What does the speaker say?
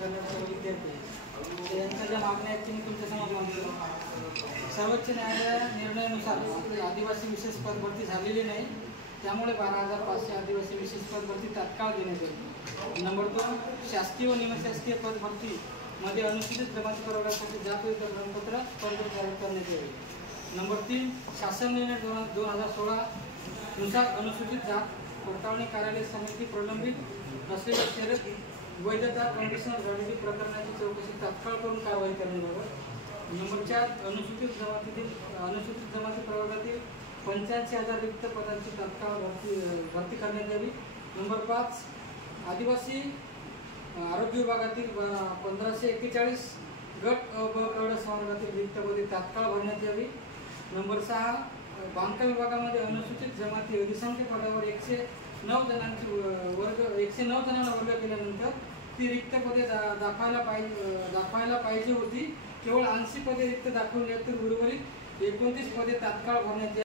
करणारे सर्व विद्यार्थी तर यांच्या ज्या मागण्या आहेत मी तुमच्यासमोर मांडतो. सर्वोच्च न्यायालयाच्या निर्णयानुसार आदिवासी विशेष पद भरती झालेली नाही, त्यामुळे 12,500 आदिवासी विशेष पद भरती तात्काळ देण्यात येईल. नंबर 2, शासकीय व निमशासकीय पद भरतीमध्ये अनुसूचित जमाती प्रवर्गासाठी जात प्रमाणपत्र स्पर्धा जाहीर करण्यात यावे. नंबर 3, शासन निर्णय 2016 नुसार अनुसूचित जात पडताळणी कार्यालय समिती प्रलंबित असलेल्या शर्यत वैधता कंडिशनल झालेली प्रकरणाची चौकशी तात्काळ करून कारवाई करण्याबाबत. नंबर 4, अनुसूचित जमाती प्रवर्गातील 85,000 रिक्त पदांची तात्काळ भरती करण्यात यावी. नंबर 5, आदिवासी आरोग्य विभागातील 1541 गट अ ब क संवर्गातील रिक्त पदे तात्काळ भरण्यात यावी. नंबर 6, बांधकाम विभागामध्ये अनुसूचित जमाती अधिसंख्य पदावर 109 जणांना वर्ग केल्यानंतर ती रिक्त पदे दाखवायला पाहिजे होती. केवळ 80 पदे रिक्त दाखवली तर उर्वरित 29 पदे तात्काळ भरण्यात